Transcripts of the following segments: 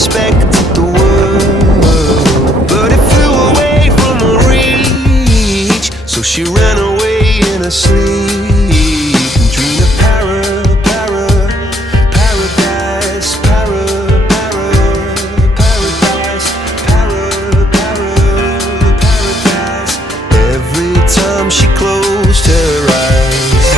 expected the world, but it flew away from her reach. So she ran away in her sleep and dreamed of paradise, paradise. Every time she closed her eyes.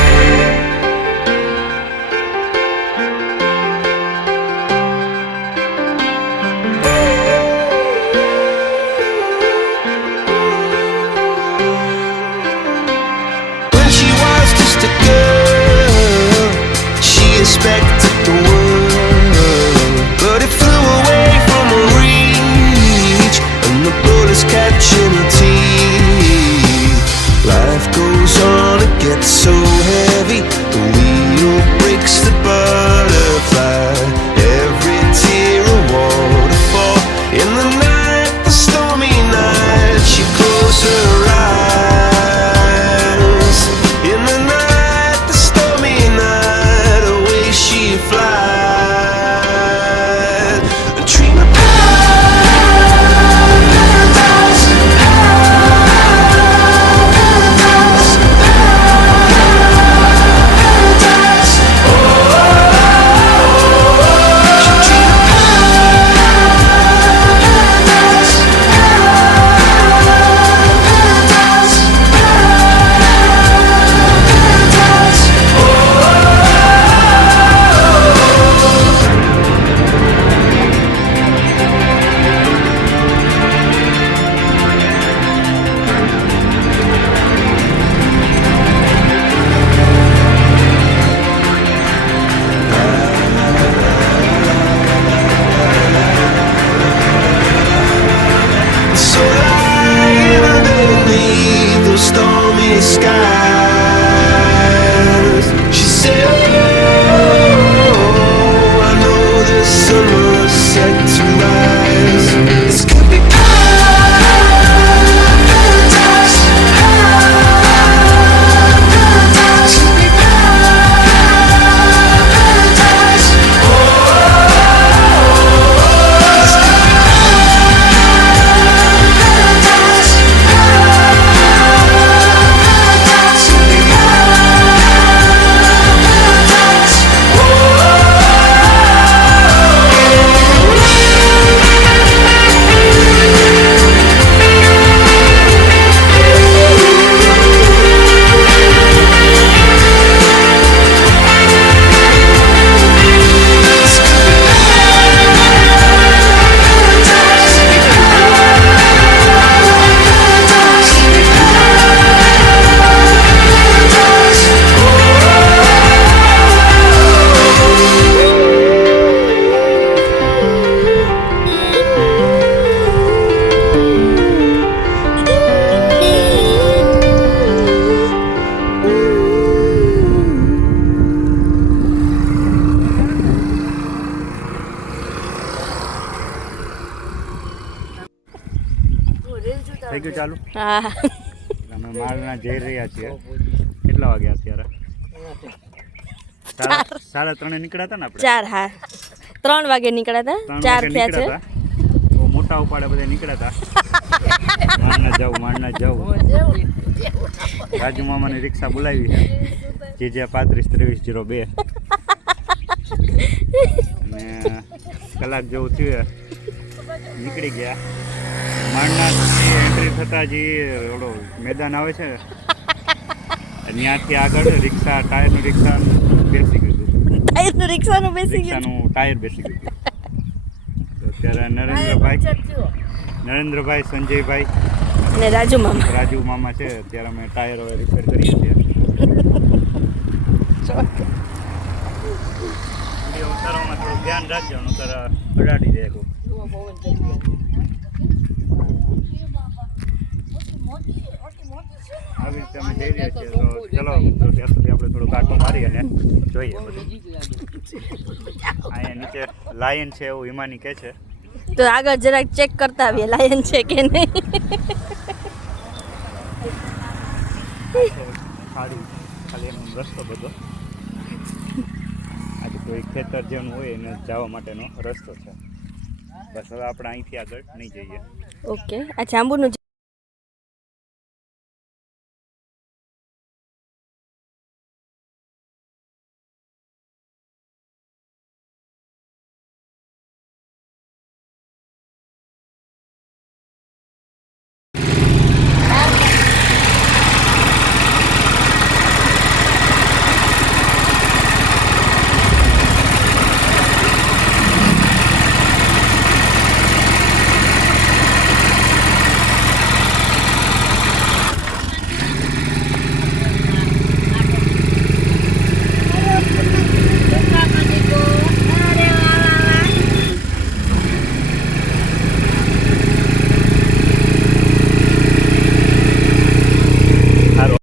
When she was just a girl, she expected the world, but it flew away from her reach, and the bullets catching her teeth. Life goes on, it gets so heavy, the wheel breaks the butterfly. Every tear a waterfall. In the night, the stormy night, she closed her eyes. In the night, the stormy night, away she flies. A dream of paradise, paradise, paradise. Oh, she dreamed of paradise, paradise, paradise. So lying underneath those stormy skies, she said, oh, I know the sun was set to rise. This could be paradise, paradise, could be paradise. Oh, this could be થઈ ગયું ચાલુ. હા અમે માળના જઈ રહ્યા છીએ. કેટલા વાગ્યા અત્યારે? 3:30 નીકળ્યા હતા ને આપણે? 4 હા 3 વાગે નીકળ્યા હતા. 4 થયા છે. બહુ મોટા ઉપાડે બધા નીકળ્યા હતા. માળના જાવું. રાજુ મામાની રિક્ષા બોલાવી છે જીજે 35-23-02 અને કલાક જેવું થયું નીકળી ગયા. માળનાથની એન્ટ્રી થતાં જે ઓલો મેદાન આવે છે ત્યાંથી આગળ રિક્ષા ટાયરનું રિક્ષા બેસી ગયું હતું. રિક્ષાનું ટાયર બેસી ગયું હતું. તો અત્યારે નરેન્દ્રભાઈ, સંજયભાઈ અને રાજુ મામા છે. અત્યારે અમે ટાયર હવે રિપેર કરીએ છીએ. ઉતારવામાં થોડું ધ્યાન રાખજો, નકર અડાડી દે. આવી રીતે અમે જઈ રહ્યા છીએ. તો ચલો મિત્રો, ત્યાં સુધી આપણે થોડું કાંટો મારી અને જોઈએ બધું. અહીંયા નીચે લાયન છે એવું હિમાની કહે છે. તો આગળ જરાક ચેક કરતા આવીએ લાયન છે કે નહીં. ખાલી એનો રસ્તો બધો આજે કોઈ ખેતર જેવું હોય એને જવા માટેનો રસ્તો છે. બસ હવે આપણે અહીંથી આગળ નહીં જઈએ. ઓકે આ જાંબુનું